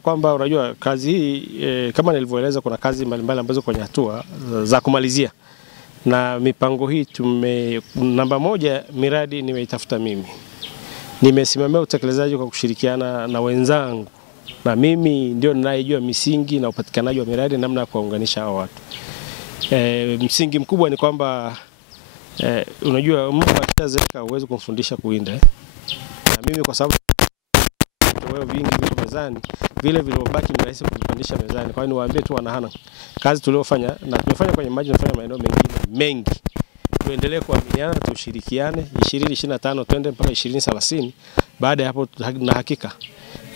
Kwamba unajua kazi hii kama nilivyoeleza, kuna kazi mbalimbali ambazo kwenye hatua za kumalizia, na mipango hii namba moja, miradi nimeitafuta mimi. Nimesimamia utekelezaji kwa kushirikiana na wenzangu, na mimi ndio ninayejua misingi na upatikanaji wa miradi, namna ya kuwaunganisha hao watu. Msingi mkubwa ni kwamba unajua mtu akishazeeka huwezi kumfundisha kuwinda. Na mimi kwa sababu wewe vingi vitu mezani, vile vilivyobaki ni rahisi kuvipandisha mezani. Kwa hiyo niwaambie tu wanahana, kazi tuliofanya na tumefanya kwenye maji, tunafanya maeneo mengine mengi. Tuendelee kuaminiana, tushirikiane, 2025 twende mpaka 2030. Baada ya hapo na hakika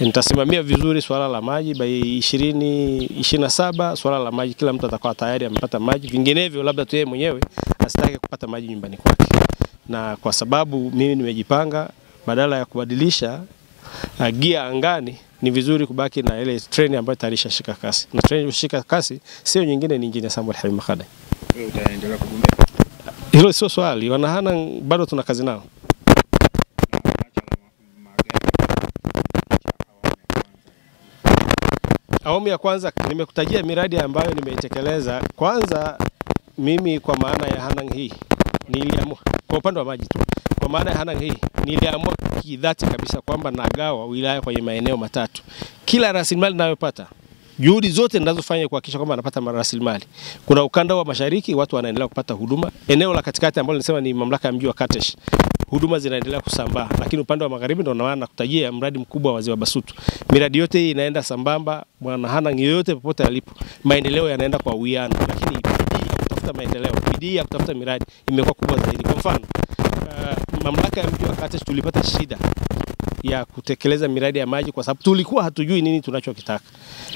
nitasimamia vizuri swala la maji. By 2027 swala la maji kila mtu atakuwa tayari amepata maji. Vinginevyo labda tu yeye mwenyewe asitake kupata maji nyumbani kwake. Na kwa sababu mimi nimejipanga, badala ya kubadilisha gia angani, ni vizuri kubaki na ile treni ambayo tarisha shika kasi. Na treni shika kasi sio nyingine, ni Engineer Samuel Habib Makhadai. Wewe utaendelea kugombea? Hilo sio swali, wanahana bado tuna kazi nao. Awamu ya kwanza nimekutajia miradi ambayo nimeitekeleza. Kwanza mimi kwa maana ya Hanang hii niliamua, kwa upande wa maji tu, kwa maana ya Hanang hii niliamua kidhati kabisa kwamba nagawa wilaya kwenye maeneo matatu. Kila rasilimali ninayopata, juhudi zote ninazofanya kuhakikisha kwamba napata rasilimali. Kuna ukanda wa mashariki, watu wanaendelea kupata huduma. Eneo la katikati ambalo nilisema ni mamlaka ya mji wa Katesh, huduma zinaendelea kusambaa. Lakini upande wa magharibi ndio naona nakutajia mradi mkubwa wa Ziwa Basutu. Miradi yote hii inaenda sambamba, mwana Hanang yote popote alipo, maendeleo yanaenda kwa uwiano. Lakini bidii ya kutafuta maendeleo, bidii ya kutafuta miradi imekuwa kubwa zaidi. Kwa mfano, mamlaka ya mji wa Katesh tulipata shida ya kutekeleza miradi ya maji kwa sababu tulikuwa hatujui nini tunachokitaka.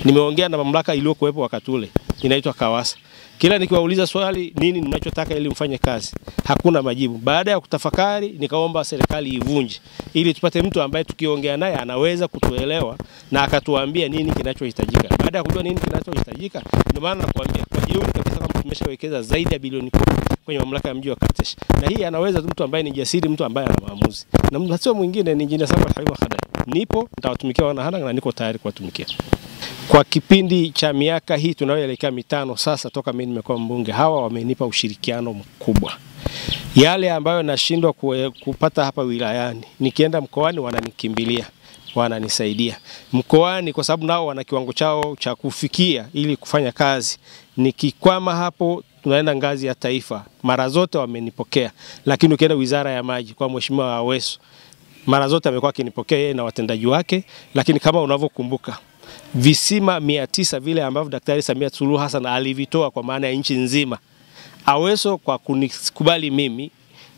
Nimeongea na mamlaka iliyokuwepo wakati ule, inaitwa Kawasa. Kila nikiwauliza swali, nini mnachotaka ili mfanye kazi, hakuna majibu. Baada ya kutafakari, nikaomba serikali ivunje ili tupate mtu ambaye tukiongea naye anaweza kutuelewa na akatuambia nini kinachohitajika. Baada ya kujua nini kinachohitajika, ndio maana nakuambia kwa jeuri kabisa kama tumeshawekeza zaidi ya bilioni 10 kwenye mamlaka ya mji wa Katesh. Na hii anaweza mtu ambaye ni jasiri, mtu ambaye ana maamuzi. Na mtu sio mwingine, ni Engineer Samuel Habib Makhadai. Nipo nitawatumikia wanahana na niko tayari kuwatumikia. Kwa kipindi cha miaka hii tunayoelekea 5 sasa toka mimi nimekuwa mbunge, hawa wamenipa ushirikiano mkubwa. Yale ambayo nashindwa kupata hapa wilayani, nikienda mkoani wananikimbilia, wananisaidia. Mkoani kwa sababu nao wana kiwango chao cha kufikia ili kufanya kazi. Nikikwama hapo tunaenda ngazi ya taifa, mara zote wamenipokea. Lakini ukienda wizara ya maji kwa Mheshimiwa Aweso, mara zote amekuwa akinipokea yeye na watendaji wake. Lakini kama unavyokumbuka, visima 900 vile ambavyo Daktari Samia Suluhu Hassan alivitoa kwa maana ya nchi nzima, Aweso kwa kunikubali mimi,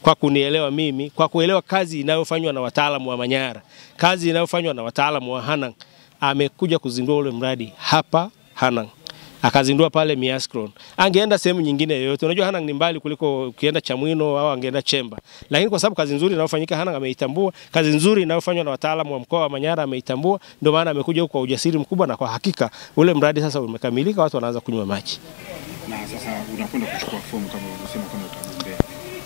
kwa kunielewa mimi, kwa kuelewa kazi inayofanywa na wataalamu wa Manyara, kazi inayofanywa na wataalamu wa Hanang, amekuja kuzindua ule mradi hapa Hanang. Akazindua pale Miaskron. Angeenda sehemu nyingine yoyote. Unajua Hanang ni mbali kuliko ukienda Chamwino au angeenda Chemba. Lakini kwa sababu kazi nzuri inayofanyika Hanang ameitambua, kazi nzuri inayofanywa na wataalamu wa mkoa wa Manyara ameitambua, ndio maana amekuja huko kwa ujasiri mkubwa, na kwa hakika ule mradi sasa umekamilika, watu wanaanza kunywa maji. Na sasa unakwenda kuchukua fomu kama unasema kama utagombea.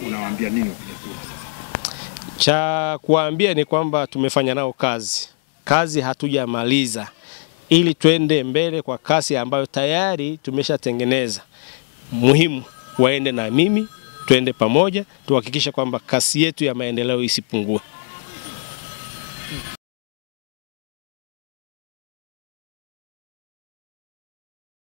Unawaambia nini wapiga kura sasa? Cha kuambia ni kwamba tumefanya nao kazi. Kazi hatujamaliza, ili tuende mbele kwa kasi ambayo tayari tumeshatengeneza. Muhimu waende na mimi, tuende pamoja, tuhakikishe kwamba kasi yetu ya maendeleo isipungue.